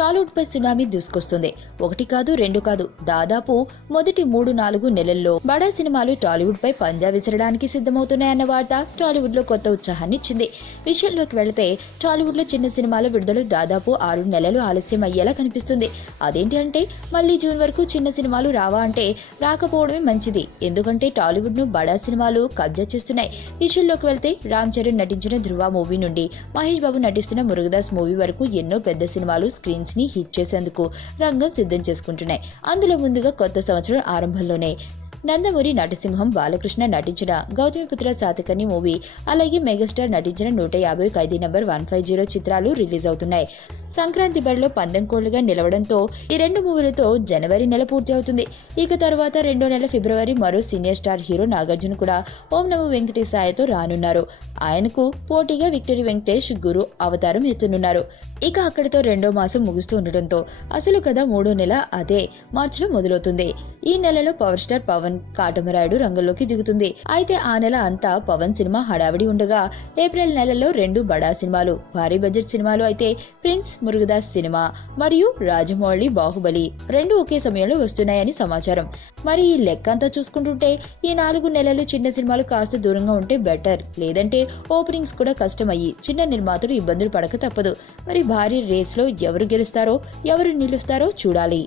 టాలీవుడ్ పై tsunami దూసుకొస్తుంది. ఒకటి కాదు రెండు కాదు, దాదాపు మొదటి 3-4 నెలల్లో బడా సినిమాలు టాలీవుడ్ పై పంజా విసరడానికి సిద్ధమవుతున్నాయన్న వార్త టాలీవుడ్ లో కొత్త ఉత్సాహాన్ని ఇచ్చింది. విషయంలోకి వెళితే టాలీవుడ్ లో చిన్న సినిమాల విడుదల దాదాపు 6 నెలలు ఆలస్యం అయ్యేలా కనిపిస్తుంది. అదేంటి అంటే మళ్లీ జూన్ వరకు చిన్న సినిమాలు రావా అంటే రాకపోవడమే మంచిది. ఎందుకంటే టాలీవుడ్ ను బడా సినిమాలు కబ్జా చేస్తున్నాయి. విషయంలోకి వెళ్తే రామ్ చరణ్ నటించిన ధృవ మూవీ నుండి మహేష్ బాబు నటిస్తున్న మురుగదాస్ మూవీ వరకు ఎన్నో పెద్ద సినిమాలు స్క్రీన్స్ ని హిట్ చేసేందుకు రంగం సిద్ధం చేసుకుంటున్నాయి. అందులో ముందుగా కొత్త సంవత్సరం ఆరంభంలోనే నందమూరి నటసింహం బాలకృష్ణ నటించిన గౌతమిపుత్ర శాతకర్ణి మూవీ, అలాగే మెగాస్టార్ నటించిన 150 ఖైదీ నంబర్ 150 చిత్రాలు రిలీజ్ అవుతున్నాయి. సంక్రాంతి బరిలో పందెం కోళ్లుగా నిలవడంతో ఈ 2 మూవీలతో జనవరి నెల పూర్తి అవుతుంది. ఇక తర్వాత రెండో నెల ఫిబ్రవరి మరో సీనియర్ స్టార్ హీరో నాగార్జున కూడా ఓం నమో వెంకటేశాయతో రానున్నారు. ఆయనకు పోటీగా విక్టరీ వెంకటేష్ గురు అవతారం ఎత్తనున్నారు. ఇక అక్కడితో రెండో మాసం ముగుస్తూ ఉండటంతో అసలు కథ మూడో నెల అదే మార్చిలో మొదలవుతుంది. ఈ నెలలో పవర్ స్టార్ పవన్ కాటమరాయుడు రంగంలోకి దిగుతుంది. అయితే ఆ నెల అంతా పవన్ సినిమా హడావిడి ఉండగా ఏప్రిల్ నెలలో 2 బడా సినిమాలు, భారీ బడ్జెట్ సినిమాలు అయితే ప్రిన్స్, మురుగదాస్ సినిమా మరియు రాజమౌళి బాహుబలి 2 ఒకే సమయంలో వస్తున్నాయని సమాచారం. మరి ఈ లెక్క అంతా చూసుకుంటుంటే ఈ 4 నెలలు చిన్న సినిమాలు కాస్త దూరంగా ఉంటే బెటర్. లేదంటే ఓపెనింగ్స్ కూడా కష్టమయ్యి చిన్న నిర్మాతలు ఇబ్బందులు పడక తప్పదు. మరి భారీ రేస్ లో ఎవరు గెలుస్తారో ఎవరు నిలుస్తారో చూడాలి.